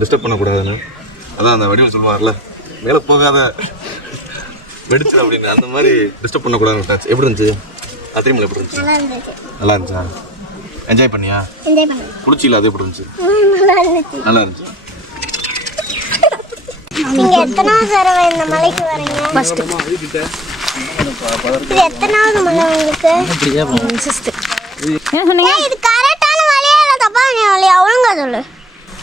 Disturb பண்ணக்கூடாதுன்னு. அதான் அந்த வடிவில் சொல்லுவார்ல மேலே போகாத வெடிச்சு அப்படின்னு அந்த மாதிரி டிஸ்டர்ப் பண்ணக்கூடாதுன்னு விட்டாச்சு எப்படி இருந்துச்சு? அத்திரிமலை எப்படி இருந்துச்சு? நல்லா இருந்துச்சு. நல்லா இருந்துச்சா? என்ஜாய் பண்ணியா? குளிச்சில அது எப்படி இருந்துச்சு? நல்லா இருந்துச்சு. நல்லா இருந்துச்சு? நீங்க எத்தனாவது தடவை இந்த மலைக்கு வரீங்க? ஃபர்ஸ்ட் இது எத்தனாவது மலை உங்களுக்கு? என்ன சொன்னீங்க சொல்லு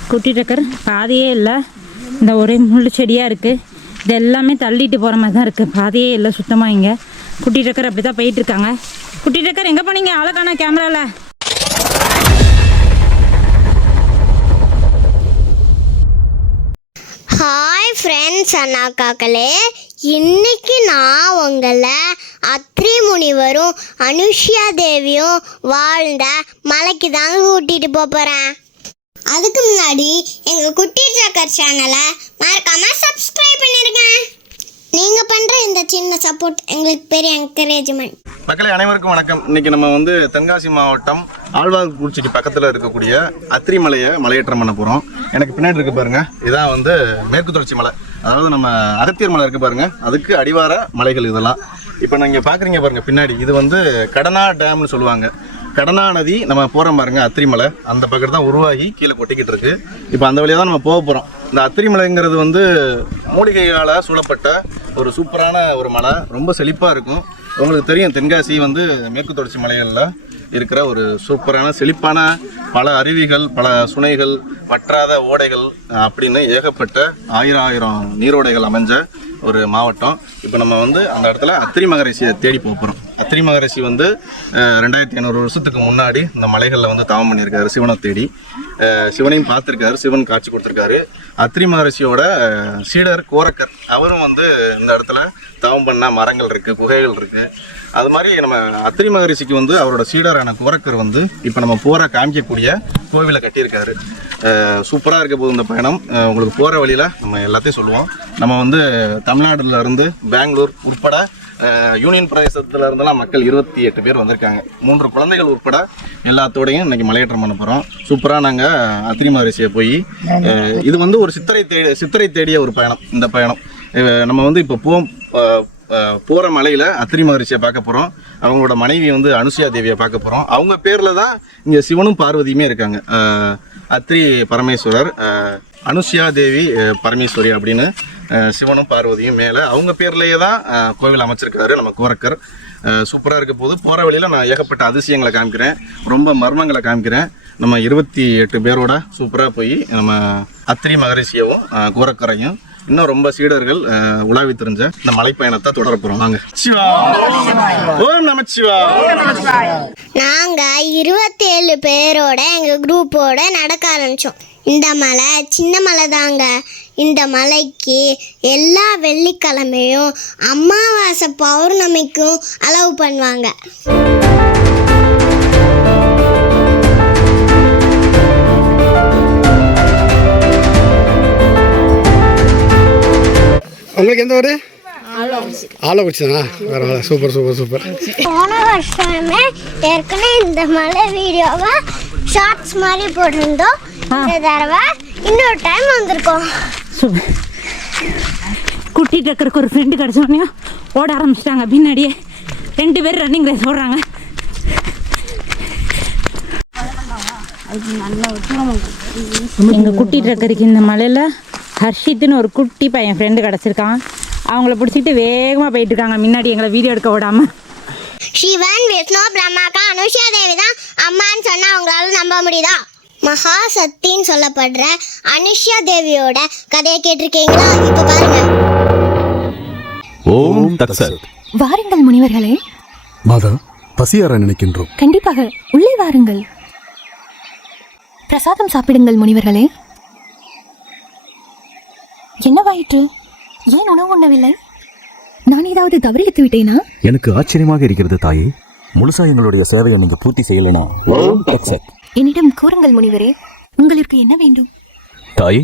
குட்டி டக்கர் பாதையே இல்லை. இந்த ஒரே முள் செடியாக இருக்குது இது எல்லாமே தள்ளிட்டு போகிற மாதிரி தான் இருக்குது பாதையே இல்லை சுத்தமாக இங்கே. குட்டி டக்கர் அப்படி தான் போயிட்டு இருக்காங்க குட்டி டக்கர் எங்கே போனீங்க காணா கேமராவில் ஹாய் ஃப்ரெண்ட்ஸ் அண்ணாக்காக்களே இன்னைக்கு நான் உங்களை அத்ரி முனிவரும் அனுஷ்யா தேவியும் வாழ்ந்த மலைக்கு தாங்க கூட்டிட்டு போக போகிறேன் அதுக்கு முன்னாடி எங்கள் குட்டி ட்ராக்கர் சேனலை மறக்காம சப்ஸ்கிரைப் பண்ணிருங்க. நீங்கள் பண்ணுற இந்த சின்ன சப்போர்ட் எங்களுக்கு பெரிய என்கரேஜ்மெண்ட் மக்களே அனைவருக்கும் வணக்கம். இன்னைக்கு நம்ம வந்து தென்காசி மாவட்டம் ஆழ்வார்குறிச்சிக்கு பக்கத்தில் இருக்கக்கூடிய அத்திரிமலையை மலையேற்றம் பண்ண போகிறோம் எனக்கு பின்னாடி இருக்கு பாருங்க. இதான் வந்து மேற்கு தொடர்ச்சி மலை. அதாவது நம்ம அகத்தியர் மலை இருக்கு பாருங்க. அதுக்கு அடிவார மலைகள் இதெல்லாம். இப்போ நீங்கள் பார்க்குறீங்க பாருங்க பின்னாடி. இது வந்து கடனா டேம்னு சொல்லுவாங்க. கடனா நதி நம்ம போகிறோம் பாருங்க அத்திரிமலை. அந்த பக்கத்து தான் உருவாகி கீழே கொட்டிக்கிட்டு இருக்கு. இப்போ அந்த வழியாக தான் நம்ம போக போகிறோம் இந்த அத்திரிமலைங்கிறது வந்து மூலிகைகளால் சூழப்பட்ட ஒரு சூப்பரான ஒரு மலை. ரொம்ப செழிப்பாக இருக்கும். உங்களுக்கு தெரியும் தென்காசி வந்து மேற்கு தொடர்ச்சி மலைகளில் இருக்கிற ஒரு சூப்பரான செழிப்பான பல அருவிகள் பல சுனைகள் வற்றாத ஓடைகள் அப்படின்னு ஏகப்பட்ட ஆயிரம் ஆயிரம் நீரோடைகள் அமைஞ்ச ஒரு மாவட்டம். இப்போ நம்ம வந்து அந்த இடத்துல அத்திரி மகரிஷியை தேடி போகிறோம் அத்திரி மகரிஷி வந்து ரெண்டாயிரத்தி ஐநூறு வருஷத்துக்கு முன்னாடி இந்த மலைகளில் வந்து தவம் பண்ணியிருக்காரு சிவனை தேடி. சிவனையும் பார்த்துருக்காரு சிவன் காட்சி கொடுத்துருக்காரு. அத்திரி மகரிஷியோட சீடர் கோரக்கர் அவரும் வந்து இந்த இடத்துல தவம் பண்ண மரங்கள் இருக்குது குகைகள் இருக்குது அது மாதிரி நம்ம அத்திரி மகரிஷிக்கு வந்து அவரோட சீடரான கோரக்கர் வந்து இப்போ நம்ம போகிற காமிக்கக்கூடிய கோவிலை கட்டியிருக்காரு. சூப்பராக இருக்க போகுது இந்த பயணம். உங்களுக்கு போகிற வழியில் நம்ம எல்லாத்தையும் சொல்லுவோம். நம்ம வந்து தமிழ்நாடுல இருந்து பெங்களூர் உட்பட யூனியன் பிரதேசத்தில் இருந்தெல்லாம் மக்கள் இருபத்தி எட்டு பேர் வந்திருக்காங்க. மூன்று குழந்தைகள் உட்பட எல்லாத்தோடையும் இன்றைக்கி மலையேற்றம் பண்ண போகிறோம் சூப்பராக நாங்கள் அத்திரிமரிசியை போய் இது வந்து ஒரு சித்திரை தேடி சித்திரை தேடிய ஒரு பயணம் இந்த பயணம். நம்ம வந்து இப்போ போ போகிற மலையில் அத்திரி மகரிஷியை பார்க்க போகிறோம் அவங்களோட மனைவி வந்து அனுசுயா தேவியை பார்க்க போகிறோம் அவங்க பேரில் தான் இங்கே சிவனும் பார்வதியுமே இருக்காங்க. அத்திரி பரமேஸ்வரர் அனுசியா அனுசுயா தேவி பரமேஸ்வரி அப்படின்னு சிவனும் பார்வதியும் மேலே. அவங்க பேர்லேயே தான் கோவில் அமைச்சிருக்காரு நம்ம கோரக்கர். சூப்பராக இருக்க போது போகிற வழியில் நான் ஏகப்பட்ட அதிசயங்களை காமிக்கிறேன். ரொம்ப மர்மங்களை காமிக்கிறேன். நம்ம இருபத்தி எட்டு பேரோட சூப்பராக போய் நம்ம அத்திரி மகரிஷியவும் கோரக்கரையும் இன்னும் ரொம்ப சீடர்கள் உலாவி தெரிஞ்ச இந்த மலைப்பயணத்தை தொடர போறோம். வாங்க. சிவா. ஓம் நமச்சிவா நாங்க இருபத்தேழு பேரோட எங்க குரூப்போட நடக்க ஆரம்பிச்சோம். இந்த மலை சின்ன மலை தாங்க. இந்த மலைக்கு எல்லா வெள்ளிக்கிழமையும் அமாவாசை பௌர்ணமிக்கும் அலோவ் பண்ணுவாங்க. உங்களுக்கு எந்த ஊர்? Super super super. போன வருஷமே ஏற்கனவே இந்த மலை வீடியோவை ஷார்ட்ஸ் மாதிரி போட்டிருந்தோம். இந்த தடவை இன்னொரு டைம் வந்திருக்கோம். சூப்பர். குட்டி டக்கருக்கு ஒரு ஃப்ரெண்டு கிடச்சோடனே ஓட ஆரம்பிச்சிட்டாங்க. பின்னாடியே ரெண்டு பேர் ரன்னிங் ரேஸ் ஓடுறாங்க. எங்கள் குட்டி ட்ரக்கருக்கு இந்த மலையில் ஹர்ஷித்னு ஒரு குட்டி பையன் ஃப்ரெண்டு கிடச்சிருக்கான். அவங்கள பிடிச்சிக்கிட்டு வேகமாக போயிட்டு இருக்காங்க முன்னாடி எங்களை வீடியோ எடுக்க விடாம. சிவன் விஷ்ணு பிரம்மாக்கா அனுஷா தேவி தான் அம்மான்னு சொன்னா அவங்களால நம்ப முடியுதா? மகா சக்தின்னு சொல்லப்படுற அனுஷ்யா தேவியோட கதையை கேட்டிருக்கீங்களா? இப்போ பாருங்க. ஓம் தக்சத் வாருங்கள் முனிவர்களே. மாதா பசியார நினைக்கின்றோம். கண்டிப்பாக உள்ளே வாருங்கள். பிரசாதம் சாப்பிடுங்கள் முனிவர்களே. என்னவாயிற்று? ஏன் உணவு உண்ணவில்லை நான் ஏதாவது தவறித்து விட்டேனா? எனக்கு ஆச்சரியமாக இருக்கிறது தாயே. முழுசா எங்களுடைய சேவையை நீங்க பூர்த்தி செய்யலைனா என்னிடம் கூறுங்கள் முனிவரே உங்களுக்கு என்ன வேண்டும்? தாயே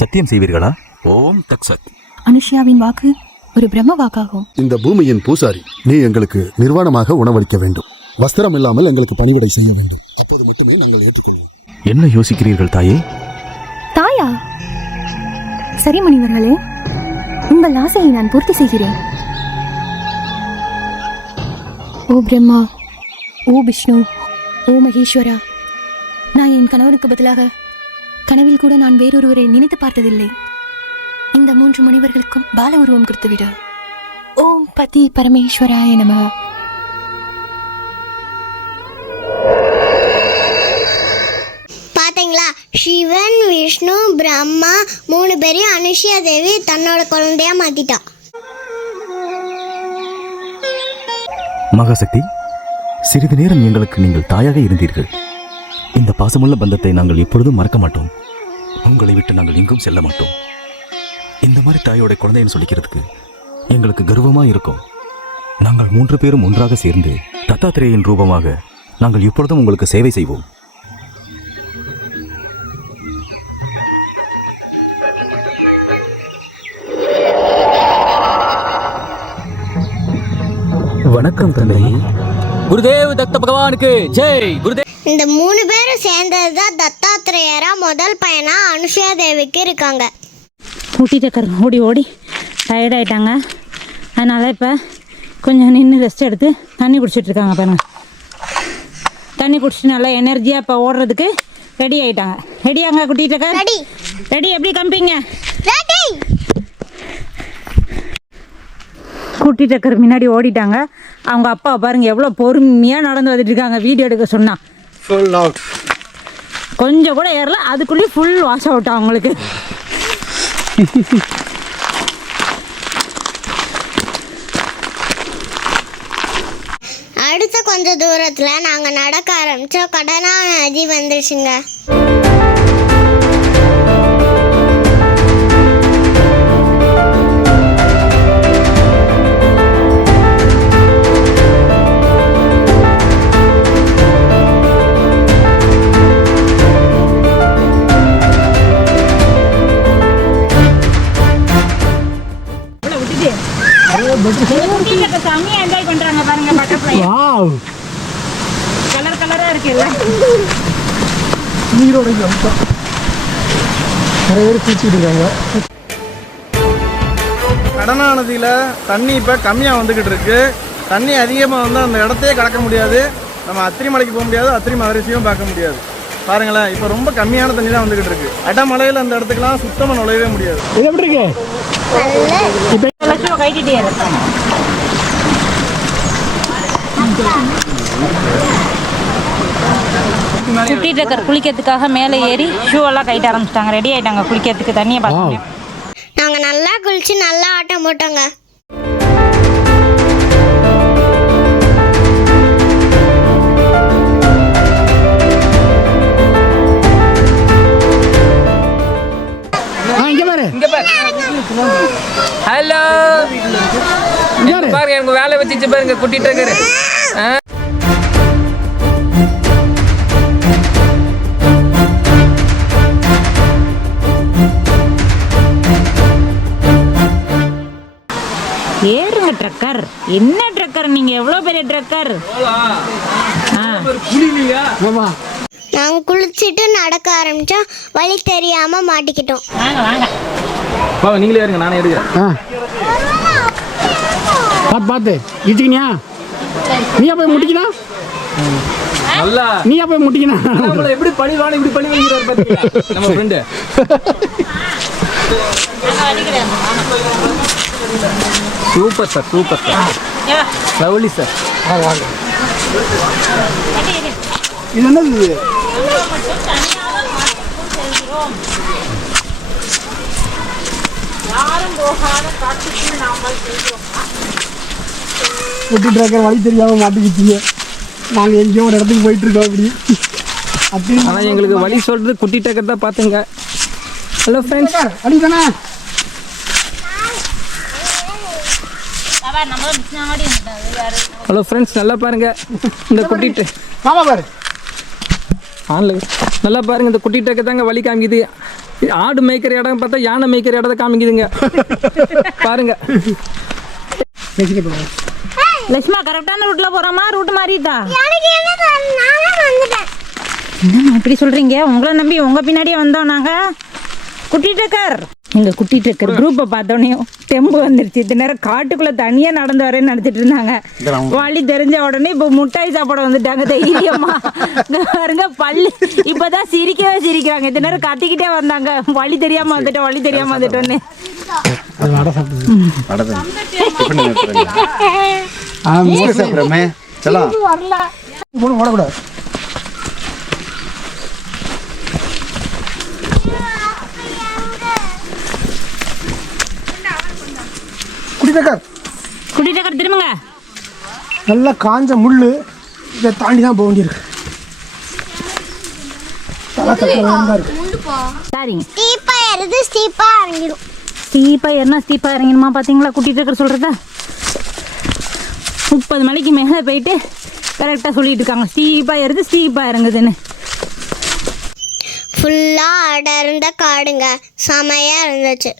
சத்தியம் செய்வீர்களா? ஓம் தக்சத் அனுஷ்யாவின் வாக்கு ஒரு பிரம்ம வாக்காகும். இந்த பூமியின் பூசாரி நீ எங்களுக்கு நிர்வாணமாக உணவளிக்க வேண்டும். வஸ்திரம் இல்லாமல் எங்களுக்கு பணிவிடை செய்ய வேண்டும். அப்போது மட்டுமே நாங்கள் ஏற்றுக்கொள்வோம். என்ன யோசிக்கிறீர்கள் தாயே? தாயா சரி முனிவர்களே உங்கள் ஆசையை நான் பூர்த்தி செய்கிறேன். ஓ பிரம்மா ஓ விஷ்ணு ஓ மகேஸ்வரா நான் என் கணவனுக்கு பதிலாக கனவில் கூட நான் வேறொருவரை நினைத்து பார்த்ததில்லை. இந்த மூன்று முனிவர்களுக்கும் பால உருவம் கொடுத்துவிடு. ஓம் பதி பரமேஸ்வராய நம சிவன் விஷ்ணு பிரம்மா மூணு பேரையும் அனுஷியா தேவி தன்னோட குழந்தையா மாத்திட்டா. மகாசக்தி சிறிது நேரம் எங்களுக்கு நீங்கள் தாயாக இருந்தீர்கள். இந்த பாசமுள்ள பந்தத்தை நாங்கள் எப்பொழுதும் மறக்க மாட்டோம். உங்களை விட்டு நாங்கள் எங்கும் செல்ல மாட்டோம். இந்த மாதிரி தாயோட குழந்தைன்னு சொல்லிக்கிறதுக்கு எங்களுக்கு கர்வமாக இருக்கும். நாங்கள் மூன்று பேரும் ஒன்றாக சேர்ந்து தத்தாத்திரேயின் ரூபமாக நாங்கள் எப்பொழுதும் உங்களுக்கு சேவை செய்வோம். வணக்கம் தந்தையே குருதேவ் தத்த பகவானுக்கு ஜெய் குருதேவ். இந்த மூணு பேரும் சேர்ந்தது தான் தத்தாத்திரேயரா முதல் பையனா அனுஷியா தேவிக்கு இருக்காங்க. ஊட்டி டக்கர் ஓடி ஓடி. டயர்ட் ஆயிட்டாங்க. அதனால் இப்போ கொஞ்சம் நின்று ரெஸ்ட் எடுத்து தண்ணி குடிச்சிட்டு இருக்காங்க பாருங்க. தண்ணி குடிச்சிட்டு நல்லா எனர்ஜியாக இப்போ ஓடுறதுக்கு ரெடி ஆயிட்டாங்க. ரெடியாங்க குட்டி டக்கர் ரெடி ரெடி எப்படி கம்பிங்க ரெடி குட்டி டக்கர் முன்னாடி ஓடிட்டாங்க. அவங்க அப்பா பாருங்க எவ்வளோ பொறுமையாக நடந்து வந்துட்டு இருக்காங்க. வீடியோ எடுக்க சொன்னா. ஃபுல் அவுட் கொஞ்சம் கூட ஏறல அதுக்குள்ளேயே ஃபுல் வாஷ் அவுட் அவங்களுக்கு. அடுத்த கொஞ்ச தூரத்துல நாங்க நடக்க ஆரம்பிச்சோம். கடனா நதி வந்துருச்சுங்க. செம்மையா என்ஜாய் பண்றாங்க பாருங்க பட்டர்ஃப்ளை கலர் கலரா இருக்கு எல்லாம் கடனா நதியில் தண்ணி இப்போ கம்மியாக வந்துக்கிட்டு இருக்கு. தண்ணி அதிகமாக வந்து அந்த இடத்தையே கடக்க முடியாது. நம்ம அத்திரி மலைக்கு போக முடியாது அத்திரி மகரிஷியும் பார்க்க முடியாது. பாருங்களேன் இப்போ ரொம்ப கம்மியான தண்ணி தான் வந்துக்கிட்டு இருக்கு. அடமலையில் அந்த இடத்துக்குலாம் சுத்தமாக நுழையவே முடியாது. லட்சம் கைட்டிட்டே இருக்காங்க குட்டி டக்கர் குளிக்கிறதுக்காக மேலே ஏறி ஷூ எல்லாம் கைட்ட ஆரம்பிச்சிட்டாங்க. ரெடி ஆயிட்டாங்க குளிக்கிறதுக்கு. தண்ணியை பார்த்து நாங்க நல்லா குளிச்சு நல்லா ஆட்டம் போட்டோங்க. ஹலோ பாருங்க எனக்கு வேலை வச்சுச்சு பாருங்க கூட்டிட்டு இருக்காரு. ஏறுங்க ட்ரக்கர் என்ன ட்ரக்கர் நீங்க? எவ்வளவு பெரிய ட்ரக்கர் நாங்க குளிச்சுட்டு நடக்க ஆரம்பிச்சோம். வழி தெரியாம மாட்டிக்கிட்டோம். பாவம் நீங்களே இருங்க நானே எடுக்கிறேன். பார்த்து பார்த்து இடிச்சுக்கினியா? நீயா போய் முட்டிக்கினா? நல்லா. நீயா போய் முட்டிக்கினா? நம்மள எப்படி பழி வாங்க இப்படி பழி வாங்கிறாரு பாத்தீங்களா? நம்ம friend super sir super sir. Lovely sir. இது என்னது குட்டி டிராக்கர் வழி தெரியாம மாட்டிக்கிட்டீங்க. நாங்கள் எங்கேயோ ஒரு இடத்துக்கு போயிட்டு இருக்கோம் அப்படி அப்படி ஆனா எங்களுக்கு வழி சொல்றது குட்டி டக்கர் தான் பாத்துங்க ஹலோ ஃப்ரெண்ட்ஸ் வழி தானே? ஹலோ ஃப்ரெண்ட்ஸ் நல்லா பாருங்க. இந்த குட்டி பாரு. ஆன்ல நல்லா பாருங்க இந்த குட்டி டக்க தாங்க வழி காமிக்குது. ஆடு மேய்க்கிற இடம் பார்த்தா யானை மேய்க்கிற இடத்த காமிக்குதுங்க. பாருங்க. லட்சுமா கரெக்டான ரூட்ல போறோமா? ரூட் மாறிட்டா? எனக்கு என்ன நானே வந்துட்டேன். என்னம்மா இப்படி சொல்றீங்க? உங்களை நம்பி உங்க பின்னாடியே வந்தோம் நாங்க. குட்டி டக்கர் எங்கள் குட்டிட்டு இருக்கிற குரூப்பை பார்த்தோன்னே தெம்பு வந்துருச்சு. இத்தனை நேரம் காட்டுக்குள்ளே தனியாக நடந்து வரேன்னு நினச்சிட்டு இருந்தாங்க. வழி தெரிஞ்ச உடனே இப்போ முட்டாய் சாப்பிட வந்துட்டாங்க தைரியமா. இங்க பாருங்க பள்ளி இப்போதான் சிரிக்கவே சிரிக்கிறாங்க. இத்தனை நேரம் கத்திக்கிட்டே வந்தாங்க. வழி தெரியாமல் வந்துட்டோம் வழி தெரியாமல் வந்துட்டோன்னு சாப்பிட்றமே. குட்டிட்டு இருக்கிற திரும்புங்க. நல்லா காஞ்ச முள் இதை தாண்டி தான் போக வேண்டியிருக்கு. தலை தட்டமாக இருக்கு. சரிங்க. ஸ்டீப்பா ஏறுது ஸ்டீப்பா இறங்கிடும். ஸ்டீப்பாக ஏறினா ஸ்டீப்பாக இறங்கணுமா பார்த்தீங்களா கூட்டிகிட்டு இருக்கிற சொல்கிறத முப்பது மணிக்கு மேலே போயிட்டு கரெக்டாக சொல்லிட்டு இருக்காங்க. ஸ்டீப்பாக ஏறுது ஸ்டீப்பாக இறங்குதுன்னு. ஃபுல்லாக அடர்ந்த காடுங்க. செமையாக இருந்துச்சு.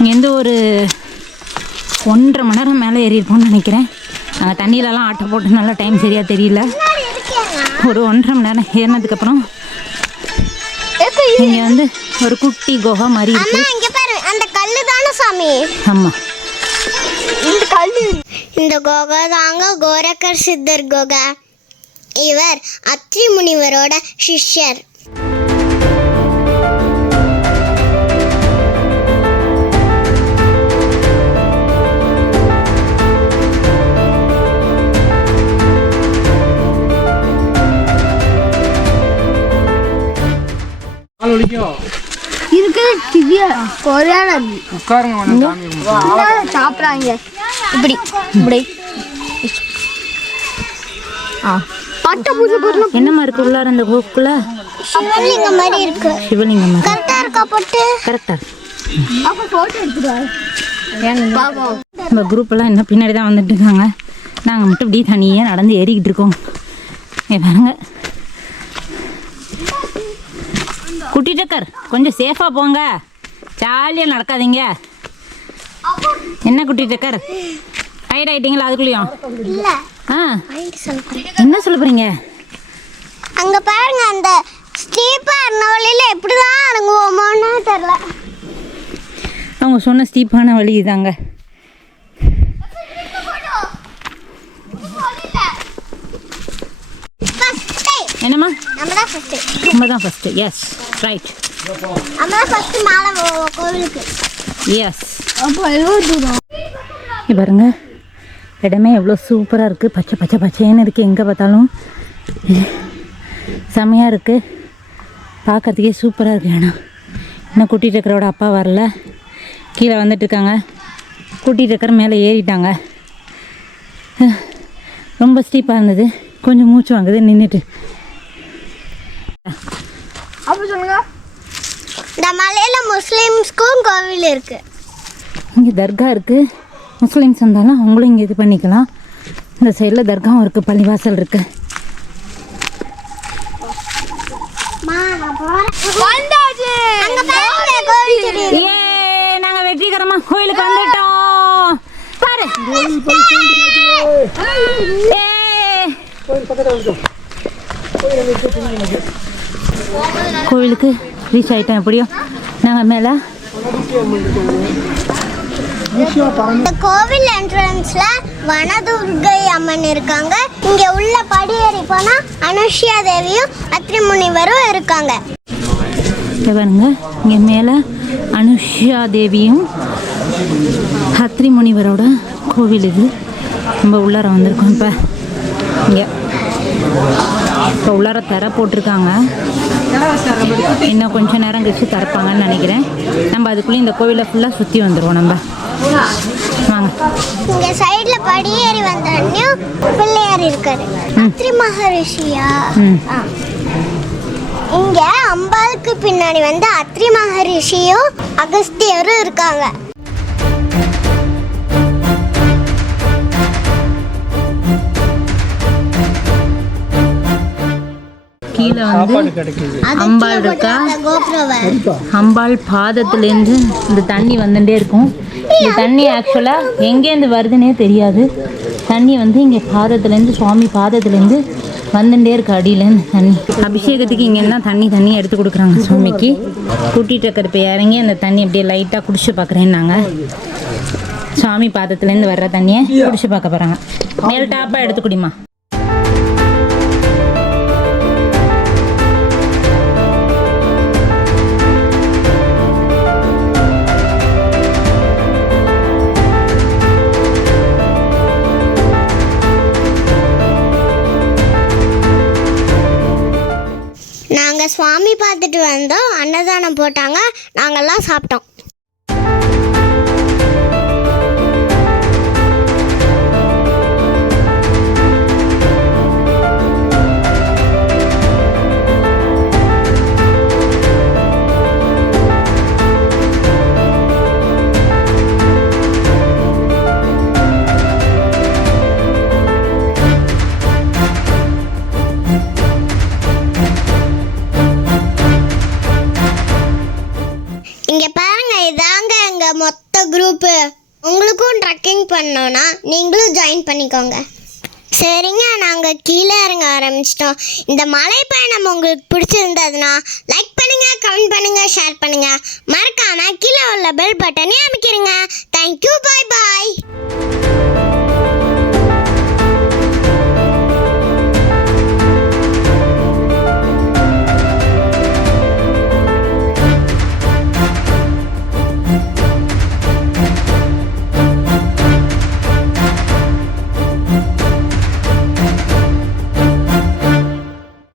இங்கேருந்து ஒரு ஒன்றரை மணி நேரம் மேலே ஏறியிருப்போம்னு நினைக்கிறேன். நாங்கள் தண்ணியிலலாம் ஆட்டோ போட்டு நல்லா டைம் சரியாக தெரியல. ஒரு ஒன்றரை மணி நேரம் ஏறினதுக்கப்புறம் இங்கே வந்து ஒரு குட்டி குகை மாதிரி அந்த கல்லு தானே சாமி? ஆமாம் இந்த கல்லு. இந்த குகை தாங்க கோரக்கர் சித்தர் குகை. இவர் அத்ரி முனிவரோட சிஷ்யர். கால் வலிக்கும் இருக்கு திவ்யா கொரியான. உட்காருங்க சாப்பிட்றாங்க. இப்படி இப்படி. ஆ. பட்ட பூஜை பொருள் என்னம்மா இருக்கு உள்ளார அந்த குக்குள்ள சிவலிங்கம் மாதிரி இருக்கு. சிவலிங்கம் மாதிரி. கரெக்டா இருக்கா பட்டு? கரெக்டாக அப்ப போட்டோ எடுத்துட்டு பாப்போம் நம்ம குரூப்பெல்லாம் இன்னும் பின்னாடி தான் வந்துட்டு இருக்காங்க. நாங்கள் மட்டும் இப்படி தனியாக நடந்து ஏறிக்கிட்டு இருக்கோம். இங்க பாருங்க. குட்டி டக்கர் கொஞ்சம் சேஃபாக போங்க. ஜாலியாக நடக்காதீங்க. என்ன குட்டி டக்கர் டயர்ட் ஆயிட்டீங்களா அதுக்குள்ளேயும்? ஆ. என்ன சொல்ல போகிறீங்க அங்க பாருங்க அந்த ஸ்டீப்பா இருந்த வழியில எப்படிதான் இறங்குவோமோன்னு தெரியல. அவங்க சொன்ன ஸ்டீப்பான வழி இதாங்க ஃபர்ஸ்ட் என்னம்மா? நம்ம தான் ஃபர்ஸ்ட் நம்ம தான் ஃபஸ்ட்டு எஸ் ரைட் நம்ம தான் ஃபர்ஸ்ட் மேலே கோவிலுக்கு. எஸ் அப்போ எவ்வளோ தூரம்? இங்க பாருங்க. இடமே எவ்வளோ சூப்பராக இருக்குது பச்சை பச்சை பச்சைன்னு இருக்குது எங்கே பார்த்தாலும். செமையாக இருக்குது பார்க்கறதுக்கே சூப்பராக இருக்குது இடம் இன்னும் கூட்டிகிட்டு இருக்கிறோட அப்பா வரல. கீழே வந்துட்டு இருக்காங்க. கூட்டிகிட்டு இருக்கிற மேலே ஏறிட்டாங்க. ரொம்ப ஸ்டீப்பாக இருந்தது. கொஞ்சம் மூச்சு வாங்குது. நின்றுட்டு இந்த மலையில முஸ்லிம்ஸ்க்கும் கோவில் இருக்கு. இங்கே தர்கா இருக்குது முஸ்லீம்ஸ் வந்தாலும் அவங்களும் இங்கே இது பண்ணிக்கலாம். இந்த சைடில் தர்காவும் இருக்குது பள்ளிவாசல் இருக்குது வந்தாச்சு. அங்க பாருங்க கோவில் தெரியுது. ஏ நாங்க வெற்றிகரமா கோயிலுக்கு வந்துட்டோம். பாரு. ஏ. கோயிலுக்கு ரீச் ஆயிட்டோம் எப்படியும் நாங்கள் மேலே. இந்த கோவில் என்ட்ரன்ஸ்ல வனதுர்கை அம்மன் இருக்காங்க. இங்க உள்ள படியேறி போனா அனுஷ்யா தேவியும் அத்ரி முனிவரும் இருக்காங்க பாருங்க. இங்கே மேலே அனுஷ்யா தேவியும் ஹத்ரி முனிவரோட கோவில் இது. நம்ம உள்ளார வந்திருக்கோம் இப்போ. இங்கே. இப்போ உள்ளார தர போட்டிருக்காங்க. இன்னும் கொஞ்சம் நேரம் கழிச்சு திறப்பாங்கன்னு நினைக்கிறேன். நம்ம அதுக்குள்ளே இந்த கோவிலை ஃபுல்லாக சுற்றி வந்துடுவோம் நம்ம. வாங்க. இங்க சைடுல படியேறி வந்தோடனே பிள்ளையார் இருக்காரு. அத்ரி மகரிஷியா? ஆ. இங்க அம்பாளுக்கு பின்னாடி வந்து அத்ரி மகரிஷியும் அகஸ்தியரும் இருக்காங்க. கீழே வந்து அம்பாள் இருக்கா? அம்பாள் பாதத்துலேருந்து இந்த தண்ணி வந்துட்டே இருக்கும். இந்த தண்ணி ஆக்சுவலாக எங்கேருந்து வருதுன்னே தெரியாது. தண்ணி வந்து இங்கே பாதத்துலேருந்து சுவாமி பாதத்துலேருந்து வந்துட்டே இருக்கு அடியிலேருந்து தண்ணி. அபிஷேகத்துக்கு இங்கேருந்து தான் தண்ணி தண்ணி எடுத்து கொடுக்குறாங்க சுவாமிக்கு. கூட்டிகிட்டு இருக்கிற போய் இறங்கி அந்த தண்ணி அப்படியே லைட்டாக குடிச்சு பார்க்குறேன்னாங்க. சுவாமி பாதத்துலேருந்து வர்ற தண்ணியை குடிச்சு பார்க்க போகிறாங்க மேல் டாப்பாக எடுத்து குடிமா சுவாமி பார்த்துட்டு வந்தோம். அன்னதானம் போட்டாங்க. நாங்கள்லாம் சாப்பிட்டோம். சரிங்க நாங்கள் கீழே இறங்க ஆரம்பிச்சிட்டோம். இந்த மலை பயணம் உங்களுக்கு பிடிச்சிருந்ததுன்னா லைக் பண்ணுங்க கமெண்ட் பண்ணுங்க ஷேர் பண்ணுங்க. மறக்காம கீழே உள்ள பெல் பட்டனே அமைக்கிறங்க. தேங்க்யூ பாய் பாய்